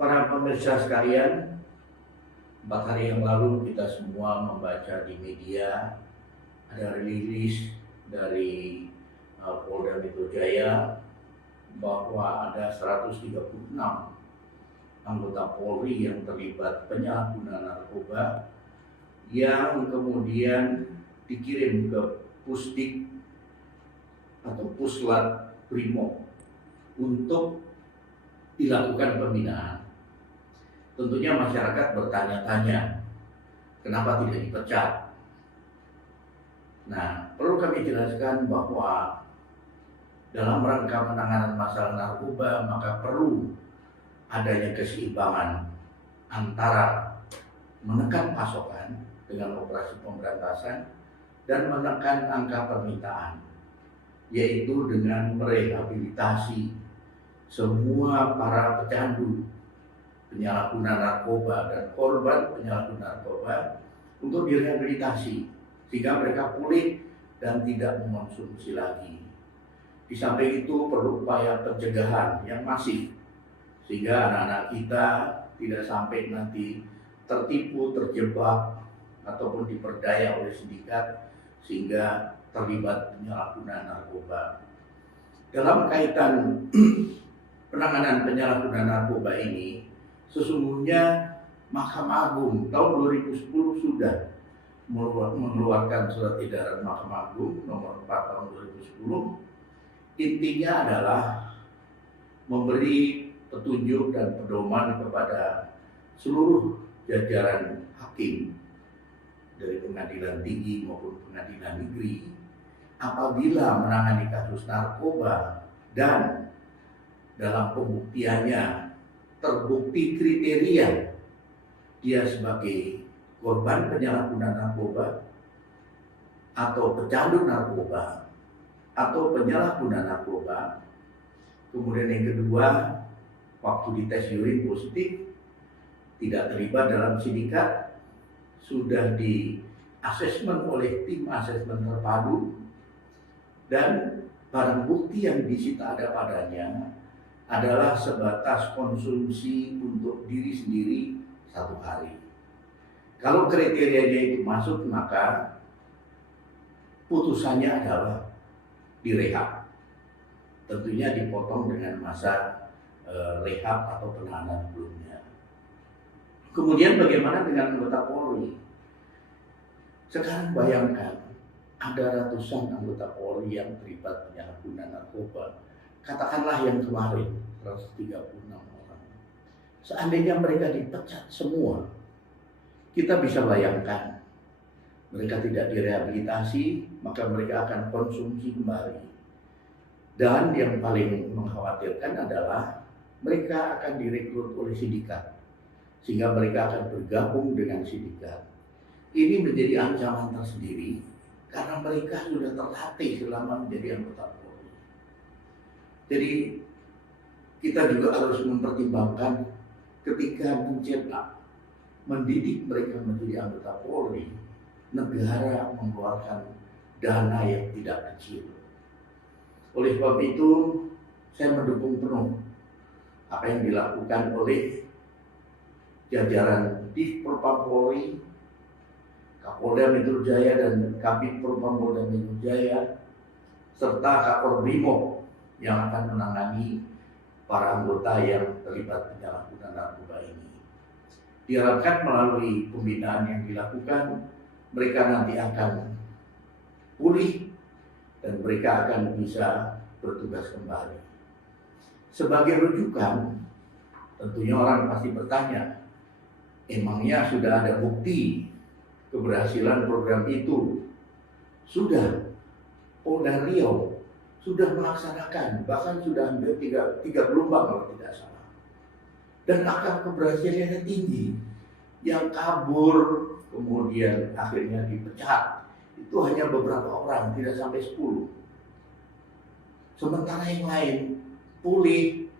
Para pemirsa sekalian, 4 hari yang lalu kita semua membaca di media ada rilis dari Polda Metro Jaya bahwa ada 136 anggota Polri yang terlibat penyalahgunaan narkoba yang kemudian dikirim ke Pusdik atau Puslat Brimob untuk dilakukan pembinaan. Tentunya masyarakat bertanya-tanya, kenapa tidak dipecat? Nah, perlu kami jelaskan bahwa dalam rangka penanganan masalah narkoba maka perlu adanya keseimbangan antara menekan pasokan dengan operasi pemberantasan dan menekan angka permintaan, yaitu dengan merehabilitasi semua para pecandu penyalahguna narkoba dan korban penyalahguna narkoba untuk direhabilitasi sehingga mereka pulih dan tidak mengonsumsi lagi. Di samping itu perlu upaya pencegahan yang masif sehingga anak-anak kita tidak sampai nanti tertipu, terjebak ataupun diperdaya oleh sindikat sehingga terlibat penyalahgunaan narkoba. Dalam kaitan penanganan penyalahgunaan narkoba ini, sesungguhnya Mahkamah Agung tahun 2010 sudah mengeluarkan surat edaran Mahkamah Agung nomor 4 tahun 2010. Intinya adalah memberi petunjuk dan pedoman kepada seluruh jajaran hakim dari pengadilan tinggi maupun pengadilan negeri apabila menangani kasus narkoba dan dalam pembuktiannya terbukti kriteria dia sebagai korban penyalahgunaan narkoba atau pecandu narkoba atau penyalahguna narkoba. Kemudian yang kedua, waktu dites urin positif, tidak terlibat dalam sindikat, sudah di asesmen oleh tim asesmen terpadu, dan barang bukti yang disita ada padanya adalah sebatas konsumsi untuk diri sendiri 1 hari. Kalau kriterianya itu masuk, maka putusannya adalah direhab. Tentunya dipotong dengan masa rehab atau penahanan sebelumnya. Kemudian bagaimana dengan anggota Polri? Sekarang bayangkan ada ratusan anggota Polri yang terlibat penyalahgunaan narkoba. Katakanlah yang kemarin 136 orang. Seandainya mereka dipecat semua, kita bisa bayangkan mereka tidak direhabilitasi, maka mereka akan konsumsi kembali. Dan yang paling mengkhawatirkan adalah mereka akan direkrut oleh sindikat, sehingga mereka akan bergabung dengan sindikat. Ini menjadi ancaman tersendiri karena mereka sudah terlatih selama menjadi anggota Polri. Jadi kita juga harus mempertimbangkan ketika mencetak, mendidik mereka menjadi anggota Polri, negara mengeluarkan dana yang tidak kecil. Oleh sebab itu, saya mendukung penuh apa yang dilakukan oleh jajaran Div Propam Polri, Kapolda Metro Jaya dan Kabid Propam Polda Metro Jaya, serta Kakor Brimob yang akan menangani para anggota yang terlibat penyalahgunaan narkoba ini. Diharapkan melalui pembinaan yang dilakukan, mereka nanti akan pulih dan mereka akan bisa bertugas kembali. Sebagai rujukan, tentunya orang pasti bertanya, emangnya sudah ada bukti keberhasilan program itu? Sudah, Polda Riau sudah melaksanakan, bahkan sudah hampir tiga gelombang kalau tidak salah. Dan angka keberhasilannya tinggi. Yang kabur kemudian akhirnya dipecat itu hanya beberapa orang, tidak sampai 10. Sementara yang lain pulih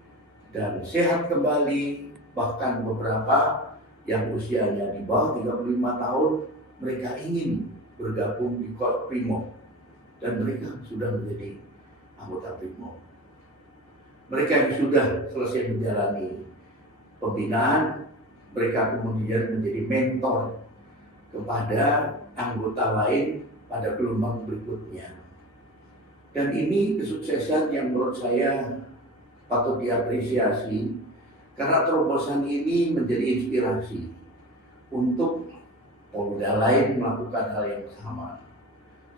dan sehat kembali, bahkan beberapa yang usianya di bawah 35 tahun mereka ingin bergabung di Korps Brimob dan mereka sudah menjadi anggota Brimob. Mereka yang sudah selesai menjalani pembinaan, mereka kemudian menjadi mentor kepada anggota lain pada gelombang berikutnya. Dan ini kesuksesan yang menurut saya patut diapresiasi, karena terobosan ini menjadi inspirasi untuk Polda lain melakukan hal yang sama.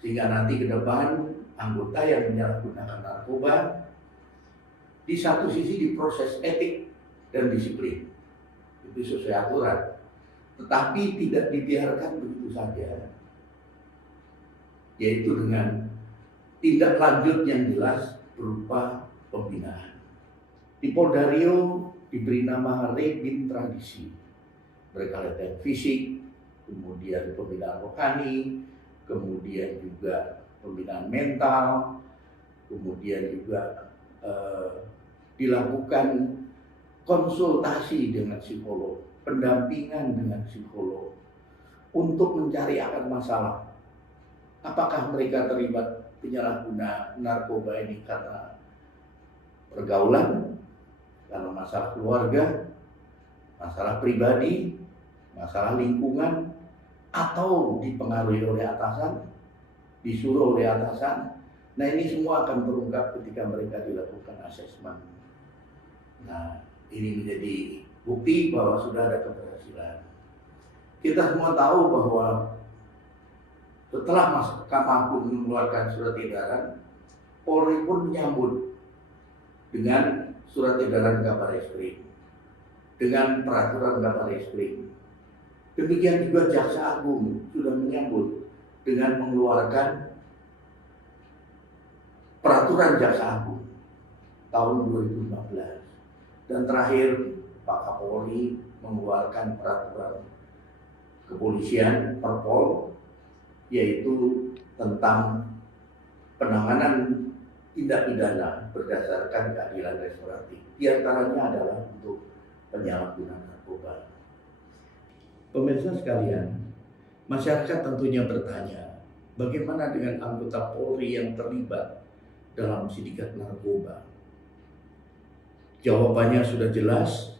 Sehingga nanti ke depan anggota yang menyalahgunakan narkoba di satu sisi diproses etik dan disiplin, itu sesuai aturan, tetapi tidak dibiarkan begitu saja, yaitu dengan tindak lanjut yang jelas berupa pembinaan. Di Polda Riau diberi nama Rebin Tradisi, mereka latihan fisik, kemudian pembinaan rohani, kemudian juga pembinaan mental, kemudian juga dilakukan konsultasi dengan psikolog, pendampingan dengan psikolog untuk mencari akar masalah. Apakah mereka terlibat penyalahguna narkoba ini karena pergaulan, karena masalah keluarga, masalah pribadi, masalah lingkungan, atau dipengaruhi oleh atasan, disuruh oleh atasan. Nah, ini semua akan terungkap ketika mereka dilakukan asesmen. Nah, ini menjadi bukti bahwa sudah ada keberhasilan. Kita semua tahu bahwa setelah Mahkamah Agung mengeluarkan surat edaran, Polri pun menyambut dengan surat edaran Kabar Eskrim, dengan peraturan Kabar Eskrim. Demikian juga Jaksa Agung sudah menyambut dengan mengeluarkan peraturan Jaksa Agung tahun 2015. Dan terakhir Pak Kapolri mengeluarkan peraturan kepolisian Perpol, yaitu tentang penanganan tindak pidana berdasarkan keadilan restoratif. Di antaranya adalah untuk penyalahgunaan narkoba. Pemirsa sekalian, masyarakat tentunya bertanya, bagaimana dengan anggota Polri yang terlibat dalam sindikat narkoba? Jawabannya sudah jelas.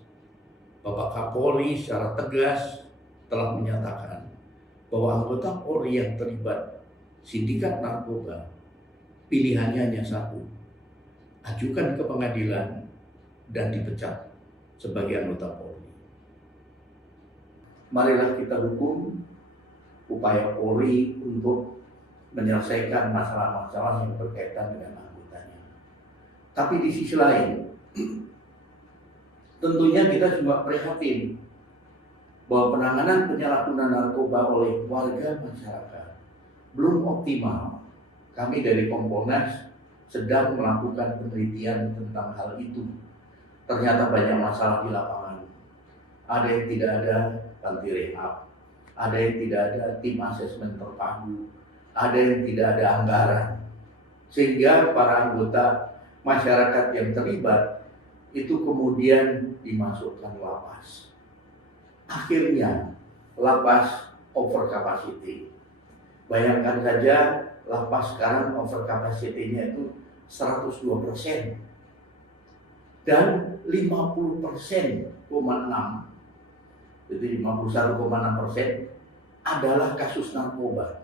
Bapak Kapolri secara tegas telah menyatakan bahwa anggota Polri yang terlibat sindikat narkoba pilihannya hanya satu: ajukan ke pengadilan dan dipecat sebagai anggota Polri. Marilah kita dukung upaya Polri untuk menyelesaikan masalah-masalah yang berkaitan dengan anggotanya. Tapi di sisi lain, tentunya kita juga prihatin bahwa penanganan penyalahgunaan narkoba oleh warga masyarakat belum optimal. Kami dari Kompolnas sedang melakukan penelitian tentang hal itu. Ternyata banyak masalah di lapangan. Ada yang tidak ada panti rehab, ada yang tidak ada tim asesmen terpadu, ada yang tidak ada anggaran. Sehingga para anggota masyarakat yang terlibat itu kemudian dimasukkan lapas. Akhirnya lapas over capacity. Bayangkan saja lapas sekarang over capacity-nya itu 102%. Dan 50,6%, jadi 51,6% adalah kasus narkoba.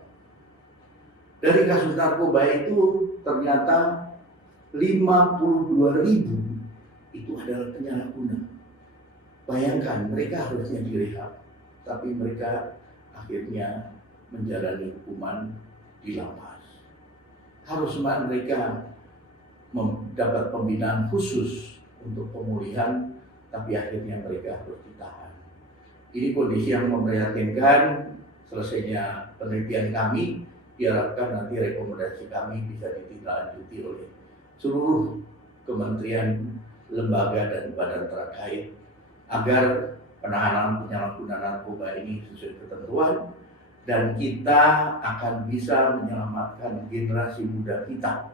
Dari kasus narkoba itu ternyata 52.000 itu adalah penyalahguna. Bayangkan, mereka harusnya direhab, tapi mereka akhirnya menjalani hukuman di lapas. Harusnya mereka mendapat pembinaan khusus untuk pemulihan, tapi akhirnya mereka harus ditahan. Ini kondisi yang memprihatinkan. Selesainya penelitian kami, diharapkan nanti rekomendasi kami bisa ditindaklanjuti oleh seluruh kementerian, lembaga, dan badan terkait agar penanganan penyalahgunaan narkoba ini sesuai ketentuan, dan kita akan bisa menyelamatkan generasi muda kita.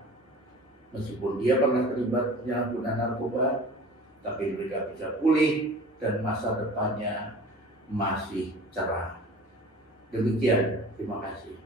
Meskipun dia pernah terlibat penyalahgunaan narkoba, tapi mereka bisa pulih dan masa depannya masih cerah. Demikian, terima kasih.